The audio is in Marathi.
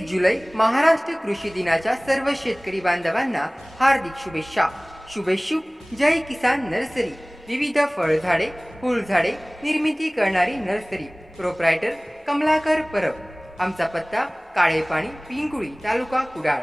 31 जुलै महाराष्ट्र कृषी दिनाच्या सर्व शेतकरी बांधवांना हार्दिक शुभेच्छा। शुभेच्छुक जय किसान नर्सरी, विविध फळझाडे फुलझाडे निर्मिती करणारी नर्सरी, प्रोप्रायटर कमलाकर परब। आमचा पत्ता काळेपाणी पिंगुळी तालुका कुडाळ।